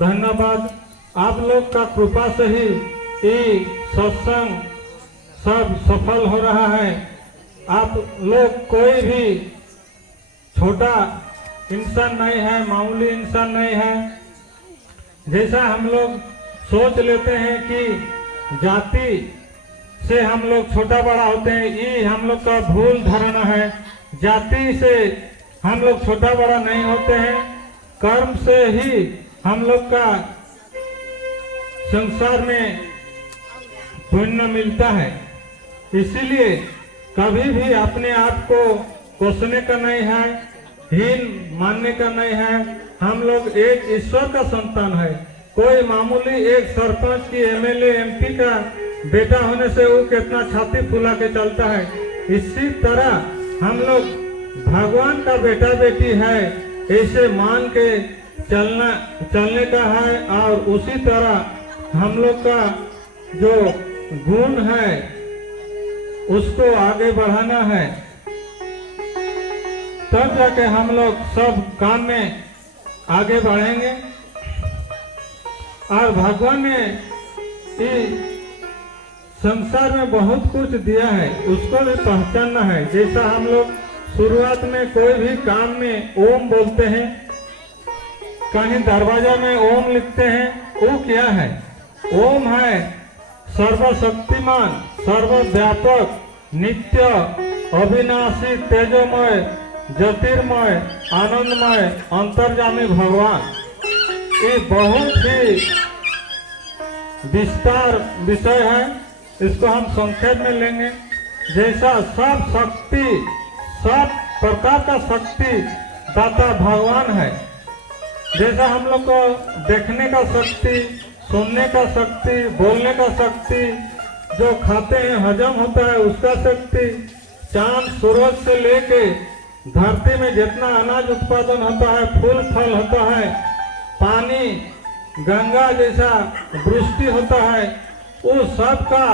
धन्यवाद। आप लोग का कृपा से ही ये सत्संग सब सफल हो रहा है। आप लोग कोई भी छोटा इंसान नहीं है, मामूली इंसान नहीं है। जैसा हम लोग सोच लेते हैं कि जाति से हम लोग छोटा बड़ा होते हैं, ये हम लोग का भूल धारणा है। जाति से हम लोग छोटा बड़ा नहीं होते हैं, कर्म से ही हम लोग का संसार में पुण्य मिलता है। इसीलिए कभी भी अपने आप को कोसने का नहीं है, हीन मानने का नहीं है। हम लोग एक ईश्वर का संतान है। कोई मामूली एक सरपंच की एमएलए एमपी का बेटा होने से वो कितना छाती फुला के चलता है, इसी तरह हम लोग भगवान का बेटा बेटी है ऐसे मान के चलने का है। और उसी तरह हम लोग का जो गुण है उसको आगे बढ़ाना है, तब जाके हम लोग सब काम में आगे बढ़ेंगे। और भगवान ने इस संसार में बहुत कुछ दिया है, उसको भी पहचानना है। जैसा हम लोग शुरुआत में कोई भी काम में ओम बोलते हैं, कहीं दरवाजा में ओम लिखते हैं, वो क्या है? ओम है सर्वशक्तिमान, सर्वव्यापक, नित्य, अविनाशी, तेजोमय, ज्योतिर्मय, आनंदमय, अंतर्यामी भगवान। ये बहुत ही विस्तार विषय है, इसको हम संक्षेप में लेंगे। जैसा सब शक्ति, सब प्रकार का शक्ति दाता भगवान है। जैसा हम लोग को देखने का शक्ति, सुनने का शक्ति, बोलने का शक्ति, जो खाते हैं हजम होता है उसका शक्ति, चांद सूरज से लेके धरती में जितना अनाज उत्पादन होता है, फूल फल होता है, पानी गंगा जैसा वृष्टि होता है, वो सब का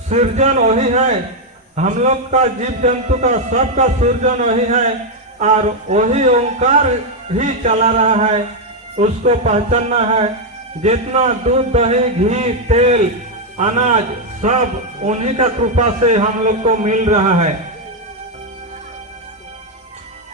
सृजन वही है। हम लोग का जीव जंतु का सबका सृजन वही है और वही ओंकार ही चला रहा है, उसको पहचानना है। जितना दूध, दही, घी, तेल, अनाज सब उन्हीं का कृपा से हम लोग को मिल रहा है,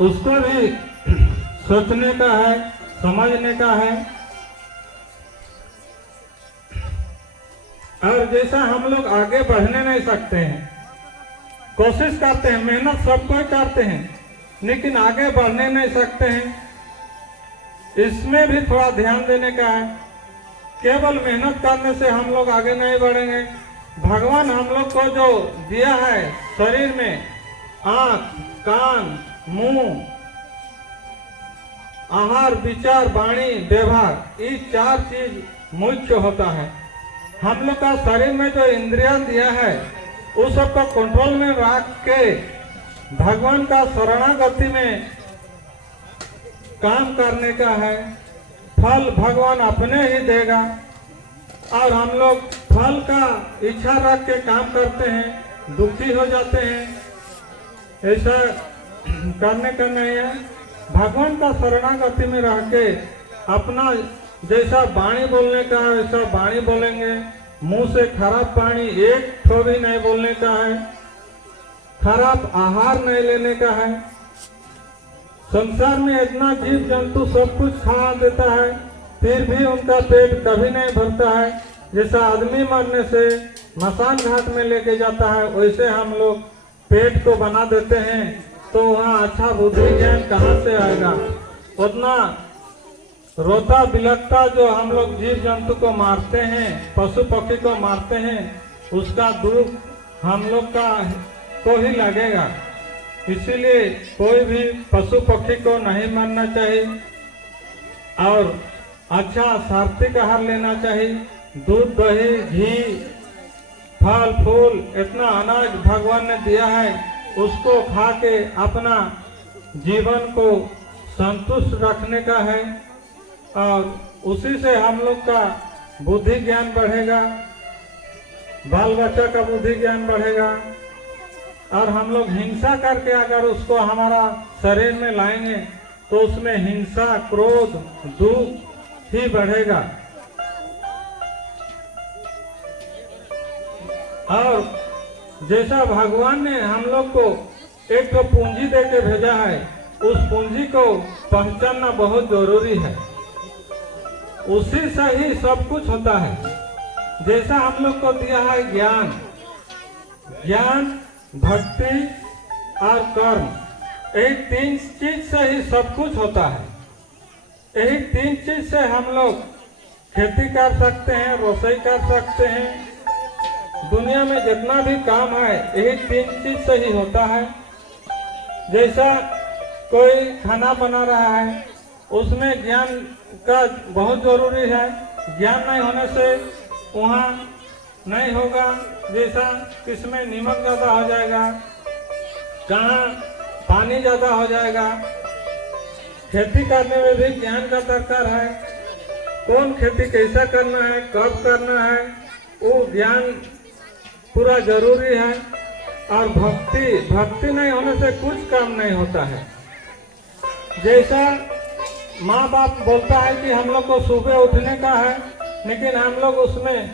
उसको भी सोचने का है, समझने का है। और जैसा हम लोग आगे बढ़ने नहीं सकते हैं, कोशिश करते हैं, मेहनत सब कोई करते हैं, लेकिन आगे बढ़ने नहीं सकते हैं। इसमें भी थोड़ा ध्यान देने का है। केवल मेहनत करने से हम लोग आगे नहीं बढ़ेंगे। भगवान हम लोग को जो दिया है शरीर में, आंख, कान, मुंह, आहार, विचार, वाणी, व्यवहार, ये चार चीज मुख्य होता है। हम लोग का शरीर में जो इंद्रियां दिया है उस सबको कंट्रोल में रख के भगवान का शरणागति में काम करने का है। फल भगवान अपने ही देगा और हम लोग फल का इच्छा रख के काम करते हैं, दुखी हो जाते हैं। ऐसा करने का नहीं है। भगवान का शरणागति में रह के अपना जैसा वाणी बोलने का है वैसा वाणी बोलेंगे। मुंह से खराब वाणी एक ठो भी नहीं बोलने का है, खराब आहार नहीं लेने का है। संसार में इतना जीव जंतु सब कुछ खा देता है, फिर भी उनका पेट कभी नहीं भरता है। जैसा आदमी मरने से मसान घाट में लेके जाता है, वैसे हम लोग पेट को बना देते हैं, तो वहाँ अच्छा बुद्धि ज्ञान कहाँ से आएगा? उतना रोता बिलखता जो हम लोग जीव जंतु को मारते हैं, पशु पक्षी को मारते हैं, उसका दुख हम लोग का को ही लगेगा। इसीलिए कोई भी पशु पक्षी को नहीं मारना चाहिए और अच्छा सात्विक आहार लेना चाहिए। दूध, दही, घी, फल फूल, इतना अनाज भगवान ने दिया है, उसको खा के अपना जीवन को संतुष्ट रखने का है और उसी से हम लोग का बुद्धि ज्ञान बढ़ेगा, बाल बच्चा का बुद्धि ज्ञान बढ़ेगा। और हम लोग हिंसा करके अगर उसको हमारा शरीर में लाएंगे तो उसमें हिंसा, क्रोध, दुख ही बढ़ेगा। और जैसा भगवान ने हम लोग को एक तो पूंजी दे के भेजा है, उस पूंजी को पहचानना बहुत जरूरी है। उसी से ही सब कुछ होता है। जैसा हम लोग को दिया है ज्ञान, ज्ञान, भक्ति और कर्म, यही तीन चीज से ही सब कुछ होता है। यही तीन चीज से हम लोग खेती कर सकते हैं, रसोई कर सकते हैं। दुनिया में जितना भी काम है यही तीन चीज से ही होता है। जैसा कोई खाना बना रहा है, उसमें ज्ञान का बहुत जरूरी है। ज्ञान नहीं होने से वहाँ नहीं होगा। जैसा किसमें नमक ज्यादा हो जाएगा, कहाँ पानी ज्यादा हो जाएगा। खेती करने में भी ज्ञान का दरकार है। कौन खेती कैसा करना है, कब करना है, वो ज्ञान पूरा जरूरी है। और भक्ति नहीं होने से कुछ काम नहीं होता है। जैसा माँ बाप बोलता है कि हम लोग को सुबह उठने का है, लेकिन हम लोग उसमें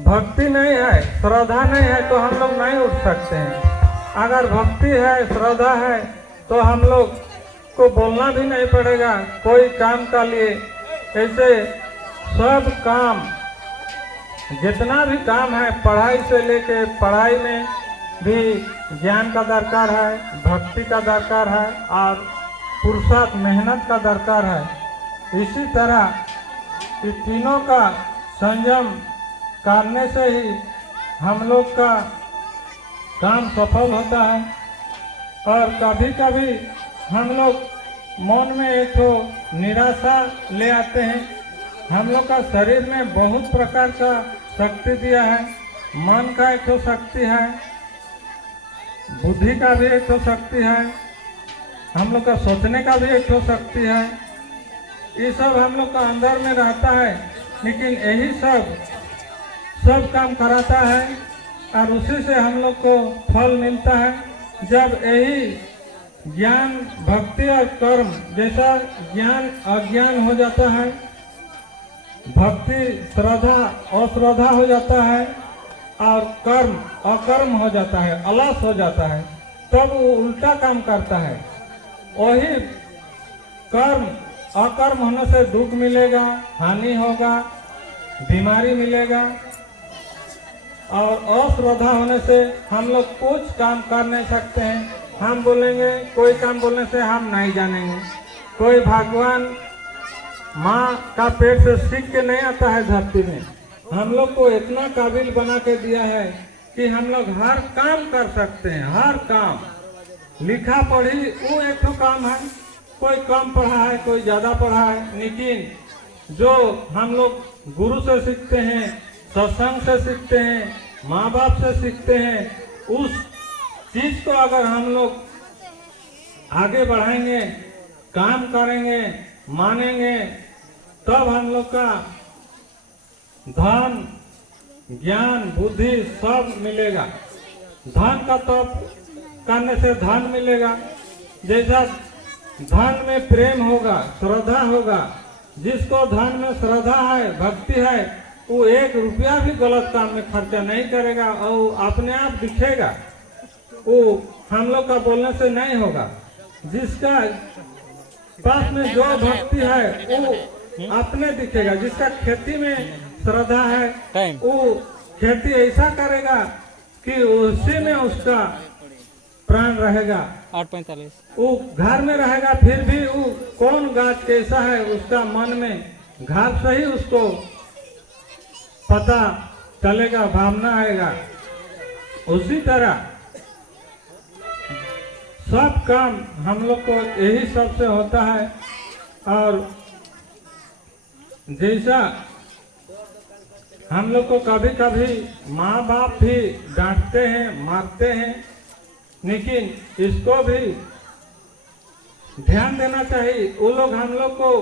भक्ति नहीं है, श्रद्धा नहीं है, तो हम लोग नहीं उठ सकते हैं। अगर भक्ति है, श्रद्धा है, तो हम लोग को बोलना भी नहीं पड़ेगा कोई काम का लिए। ऐसे सब काम, जितना भी काम है, पढ़ाई से लेके, पढ़ाई में भी ज्ञान का दरकार है, भक्ति का दरकार है और पुरुषार्थ, मेहनत का दरकार है। इसी तरह ये तीनों का संयम करने से ही हम लोग का काम सफल होता है। और कभी कभी हम लोग मन में एक तो निराशा ले आते हैं। हम लोग का शरीर में बहुत प्रकार का शक्ति दिया है। मन का एक तो शक्ति है, बुद्धि का भी एक तो शक्ति है, हम लोग का सोचने का भी एक तो शक्ति है। ये सब हम लोग का अंदर में रहता है, लेकिन यही सब काम कराता है और उसी से हम लोग को फल मिलता है। जब यही ज्ञान, भक्ति और कर्म, जैसा ज्ञान अज्ञान हो जाता है, भक्ति श्रद्धा अश्रद्धा हो जाता है और कर्म अकर्म हो जाता है, अलस हो जाता है, तब वो उल्टा काम करता है। वही कर्म अकर्म होने से दुख मिलेगा, हानि होगा, बीमारी मिलेगा। और अश्रद्धा होने से हम लोग कुछ काम कर नहीं सकते हैं। हम बोलेंगे, कोई काम बोलने से हम नहीं जानेंगे। कोई भगवान माँ का पेट से सीख के नहीं आता है धरती में। हम लोग को इतना काबिल बना के दिया है कि हम लोग हर काम कर सकते हैं। हर काम, लिखा पढ़ी वो एक तो काम है। कोई कम पढ़ा है, कोई ज्यादा पढ़ा है, लेकिन जो हम लोग गुरु से सीखते हैं, सत्संग से सीखते हैं, माँ बाप से सीखते हैं, उस चीज को अगर हम लोग आगे बढ़ाएंगे, काम करेंगे, मानेंगे, तब हम लोग का धन, ज्ञान, बुद्धि सब मिलेगा। धन का तप करने से धन मिलेगा। जैसा धन में प्रेम होगा, श्रद्धा होगा, जिसको धन में श्रद्धा है, भक्ति है, वो 1 रुपया भी गलत काम में खर्चा नहीं करेगा और अपने आप दिखेगा। वो हम लोग का बोलने से नहीं होगा। जिसका पास में जो भक्ति है वो अपने दिखेगा। जिसका खेती में श्रद्धा है वो खेती ऐसा करेगा कि उसी में उसका प्राण रहेगा। 8:45 वो घर में रहेगा, फिर भी वो कौन गाछ कैसा है उसका मन में घर से ही उसको पता चलेगा, भावना आएगा। उसी तरह सब काम हम लोग को यही सबसे होता है। और जैसा हम लोग को कभी कभी माँ बाप भी डांटते हैं, मारते हैं, लेकिन इसको भी ध्यान देना चाहिए। वो लोग हम लोग को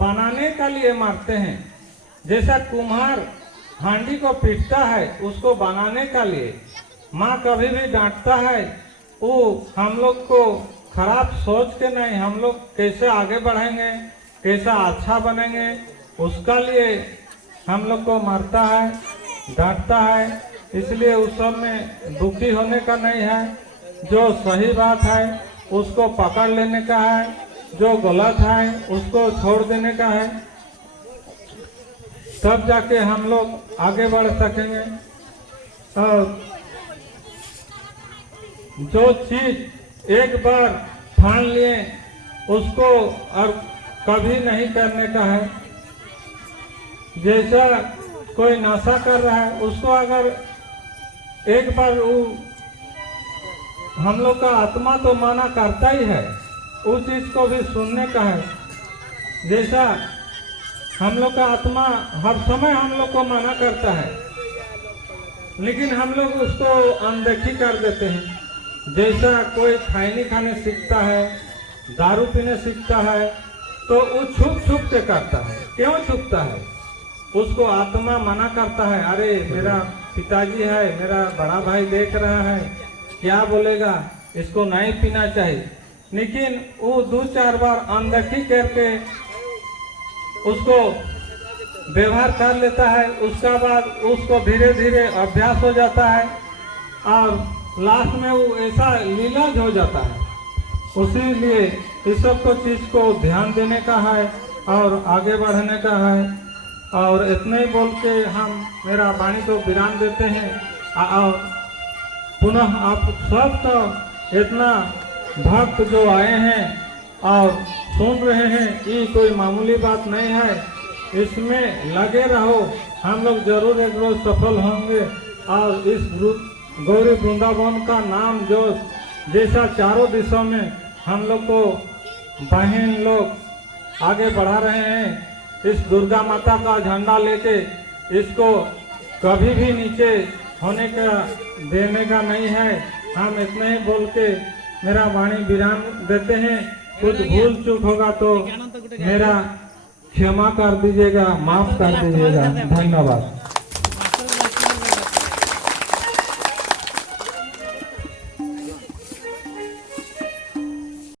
बनाने के लिए मारते हैं। जैसा कुम्हार हांडी को पीटता है उसको बनाने के लिए, माँ कभी भी डांटता है वो हम लोग को खराब सोच के नहीं, हम लोग कैसे आगे बढ़ेंगे, कैसा अच्छा बनेंगे, उसका लिए हम लोग को मारता है, डांटता है। इसलिए उस सब में दुखी होने का नहीं है। जो सही बात है उसको पकड़ लेने का है, जो गलत है उसको छोड़ देने का है, तब जाके हम लोग आगे बढ़ सकेंगे। और जो चीज एक बार ठान लिए उसको और कभी नहीं करने का है। जैसा कोई नशा कर रहा है, उसको अगर एक बार वो हम लोग का आत्मा तो माना करता ही है, उस चीज को भी सुनने का है। जैसा हम लोग का आत्मा हर समय हम लोग को मना करता है, लेकिन हम लोग उसको अनदेखी कर देते हैं। जैसा कोई खैनी खाने सीखता है, दारू पीने सीखता है, तो वो छुप छुप के करता है। क्यों छुपता है? उसको आत्मा मना करता है, अरे मेरा पिताजी है, मेरा बड़ा भाई देख रहा है, क्या बोलेगा, इसको नहीं पीना चाहिए। लेकिन वो 2-4 बार अनदेखी करके उसको व्यवहार कर लेता है। उसका बाद उसको धीरे धीरे अभ्यास हो जाता है और लास्ट में वो ऐसा लीलाज हो जाता है। उसी लिए इस सब को चीज को ध्यान देने का है और आगे बढ़ने का है। और इतने ही बोल के हम मेरा वाणी को विराम देते हैं। और पुनः आप सब तो इतना भक्त जो आए हैं और सुन रहे हैं, ये कोई मामूली बात नहीं है। इसमें लगे रहो, हम लोग जरूर एक रोज सफल होंगे। और इस गौरी वृंदावन का नाम जो जैसा चारों दिशा में हम लोग को बहन लोग आगे बढ़ा रहे हैं, इस दुर्गा माता का झंडा लेके इसको कभी भी नीचे होने का देने का नहीं है। हम इतने ही बोल के मेरा वाणी विराम देते हैं। कुछ भूल चूक होगा तो मेरा क्षमा कर दीजिएगा, माफ कर दीजिएगा। धन्यवाद।